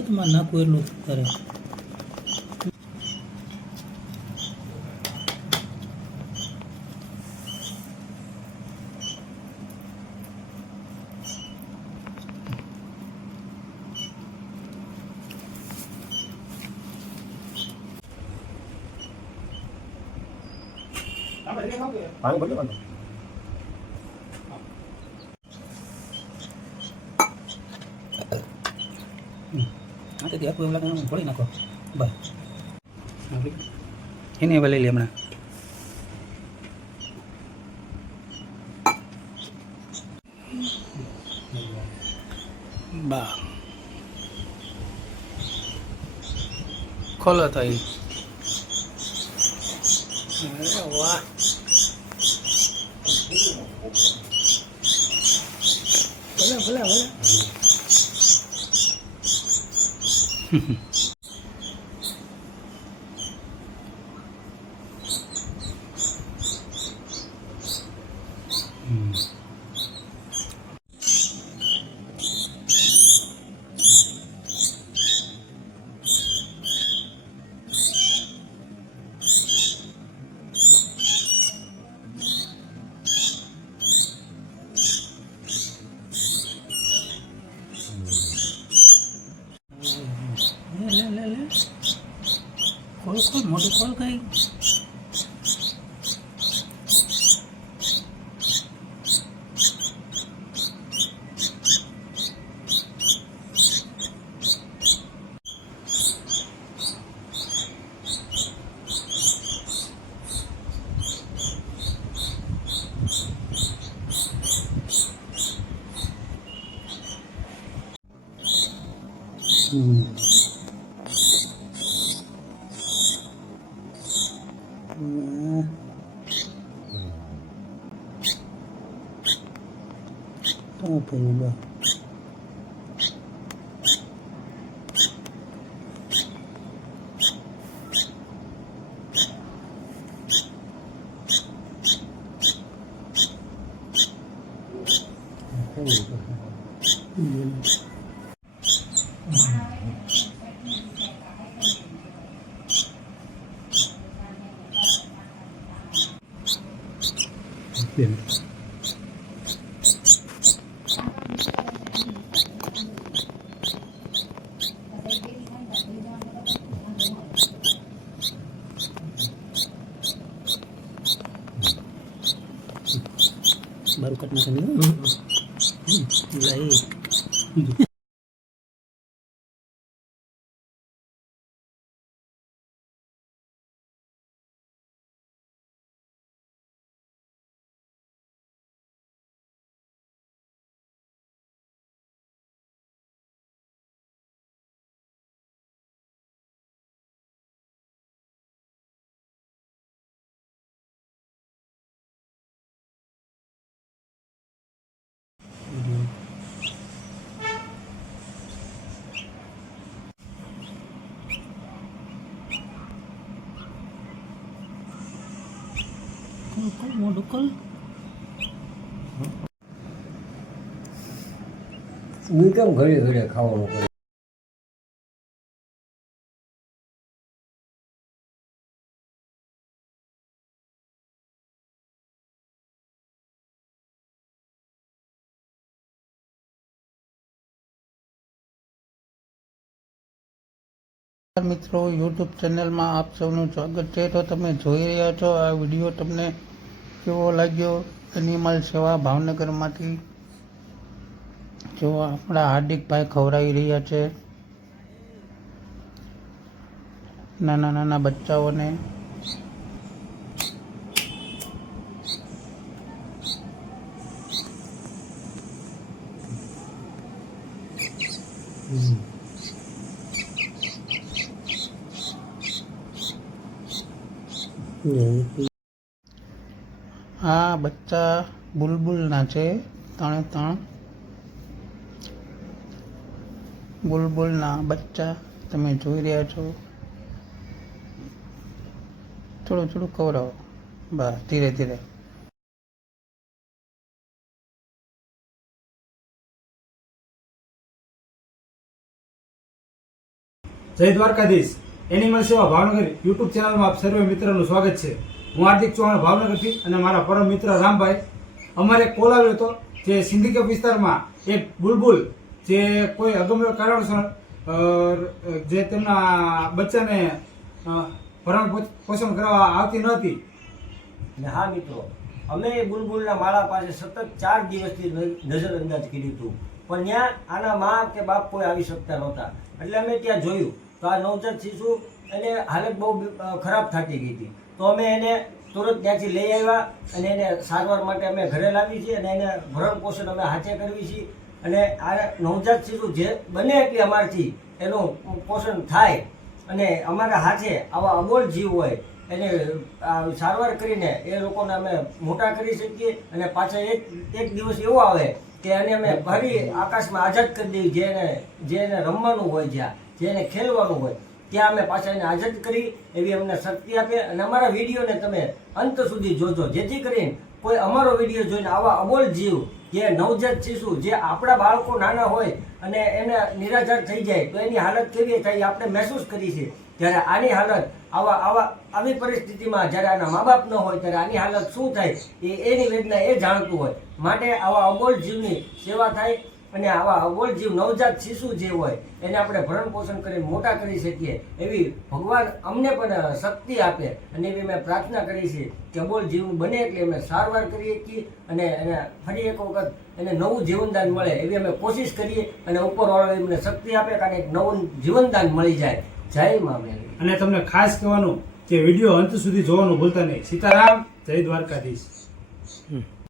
તમારે નાખવું એટલું કરે આખું એવું લાગે ફોડી નાખો. બસ. એને હવે લઈ લે હમણાં. બા. ખોલો તો વાહ ભલે ભલે ભલે હમ. લે લે લે લે ખોલ ખોલ મોટું ખોલ કઈ હમ હમ. શું થયું લો Yan. baru kat masa ni. Hmm. Hmm. Kol. હું કેમ ઘરે ઘરે ખાવાનું મિત્રો યુટ્યુબ ચેનલમાં આપ સૌનું સ્વાગત છે. તો તમે જોઈ રહ્યા છો, આ વીડિયો તમને કેવો લાગ્યો? એનિમલ સેવા ભાવનગરમાંથી. જો આપણા હાર્દિકભાઈ ખવડાવી રહ્યા છે, નાના નાના બચ્ચાઓને. આ બચ્ચા બુલબુલના છે, ત્રણે ત્રણ. બુલબુલના બચ્ચા તમે જોઈ રહ્યા છો. થોડું થોડું ખવડાવો બસ, ધીરે ધીરે. જય દ્વારકાધીશ. એનિમલ સેવા ભાવનગર યુટ્યુબ ચેનલમાં આપ સર્વે મિત્રોનું સ્વાગત છે. હું હાર્દિક ચૌહાણ ભાવનગરથી અને મારા પરમ મિત્ર રામભાઈ. અમારે કોલ આવ્યો હતો જે સિંધિકેપ વિસ્તારમાં એક બુલબુલ જે કોઈ અગમ્ય કારણોસર જે તેમના બચ્ચાને ભરણ પોષણ કરવા આવતી નહોતી. હા મિત્રો, અમે એ બુલબુલના માળા પાસે સતત ચાર દિવસથી નજરઅંદાજ કર્યું હતું. પણ ત્યાં આના મા કે બાપ કોઈ આવી શકતા નહોતા. એટલે અમે ત્યાં જોયું. તો આ નવજાત શિશુ એને હાલત બહુ ખરાબ થતી ગઈ હતી. તો અમે એને તુરંત ત્યાંથી લઈ આવ્યા અને એને સારવાર માટે અમે ઘરે લાવી છીએ અને એને ભરણ પોષણ અમે હાથે કરવી છીએ. અને આ નવજાત શિશુ જે બને એટલી અમારથી, એનું પોષણ થાય. અને અમારા હાથે આવા અબોલ જીવ હોય, એને સારવાર કરીને એ લોકોને અમે મોટા કરી શકીએ અને પાછા એક એક દિવસ એવો આવે કે એને અમે ફરી આકાશમાં આઝાદ કરી દઈએ જેને જેને રમવાનું હોય જ્યાં. જેને ખેલવાનું હોય, ત્યાં અમે પાછા એને આઝાદ કરી એવી અમને શક્તિ આપે અને અમારા વિડીયોને તમે અંત સુધી જોજો. જેથી કરીને કોઈ અમારો વીડિયો જોઈને આવા અબોલ જીવ, જે નવજાત શિશુ, જે આપણા બાળકો નાના હોય અને એને નિરાધાર થઈ જાય, તો એની હાલત કેવી થાય આપણે મહેસૂસ કરી છે ત્યારે આની હાલત આવા આવા, આવી પરિસ્થિતિમાં જ્યારે આના મા બાપ ન હોય, ત્યારે આની હાલત શું થાય એ, એની વેદના એ જાણતું હોય. માટે આવા અબોલ જીવની સેવા થાય અને આવા અબોલ જીવ નવજાત શિશુ જે હોય એને આપણે ભરણ પોષણ કરી મોટા કરી શકીએ એવી ભગવાન અમને પણ શક્તિ આપે અને એવી મેં પ્રાર્થના કરી છે કે અબોલ જીવ બને એટલે અમે સારવાર કરીએ છીએ અને એને ફરી એક વખત એને નવું જીવનદાન મળે એવી અમે કોશિશ કરીએ અને ઉપરવાળો એમને શક્તિ આપે કારણ એક નવું જીવનદાન મળી જાય. જય મામે અને તમને ખાસ કહેવાનું કે વીડિયો અંત સુધી જોવાનું ભૂલતા નહીં. સીતારામ જય દ્વારકાધીશ.